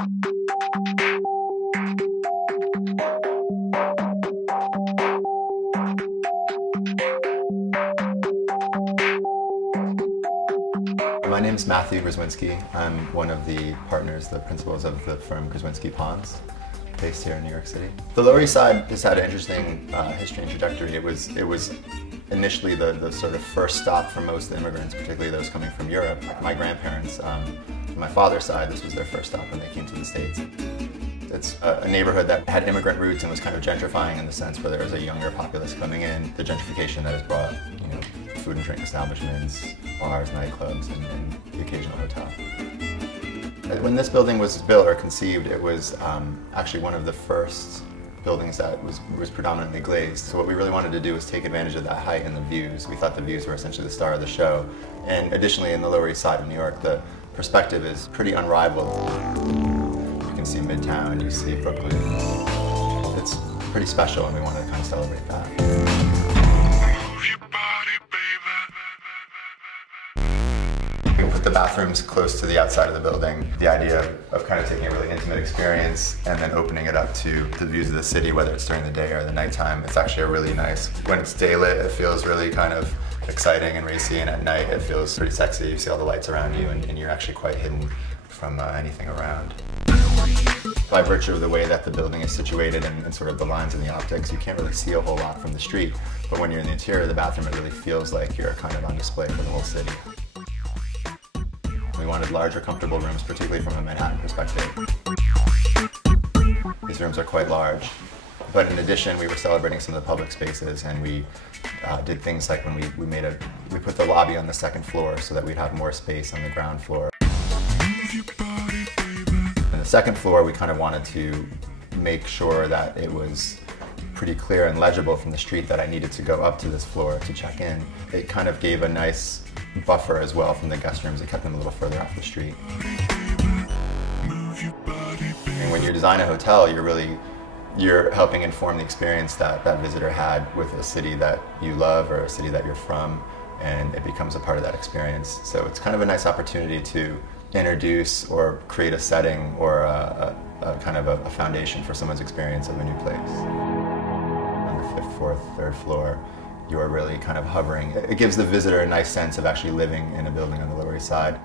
My name is Matthew Grzywinski. I'm one of the partners, the principals of the firm Grzywinski Ponds, based here in New York City. The Lower East Side has had an interesting history and trajectory. It was initially the sort of first stop for most immigrants, particularly those coming from Europe. My grandparents, on my father's side, this was their first stop when they came to the States. It's a neighborhood that had immigrant roots and was kind of gentrifying in the sense where there was a younger populace coming in. The gentrification that has brought, food and drink establishments, bars, nightclubs, and the occasional hotel. When this building was built or conceived, it was actually one of the first buildings that was predominantly glazed. So what we really wanted to do was take advantage of that height and the views. We thought the views were essentially the star of the show. And additionally, in the Lower East Side of New York, the perspective is pretty unrivaled. You can see Midtown, you see Brooklyn. It's pretty special, and we wanted to kind of celebrate that. We put the bathrooms close to the outside of the building. The idea of kind of taking a really intimate experience and then opening it up to the views of the city, whether it's during the day or the nighttime. It's actually a really nice, when it's daylit, it feels really kind of exciting and racy, and at night it feels pretty sexy. You see all the lights around you, and you're actually quite hidden from anything around. By virtue of the way that the building is situated and sort of the lines and the optics, you can't really see a whole lot from the street. But when you're in the interior of the bathroom, it really feels like you're kind of on display for the whole city. We wanted larger, comfortable rooms, particularly from a Manhattan perspective. These rooms are quite large. But in addition, we were celebrating some of the public spaces, and we did things like when we put the lobby on the second floor so that we'd have more space on the ground floor. On the second floor, we kind of wanted to make sure that it was pretty clear and legible from the street that I needed to go up to this floor to check in. It kind of gave a nice buffer as well from the guest rooms. It kept them a little further off the street. And when you design a hotel, you're helping inform the experience that that visitor had with a city that you love or a city that you're from, and it becomes a part of that experience. So it's kind of a nice opportunity to introduce or create a setting or a kind of a foundation for someone's experience of a new place. On the fifth, fourth, third floor, you are really kind of hovering. It gives the visitor a nice sense of actually living in a building on the Lower East Side.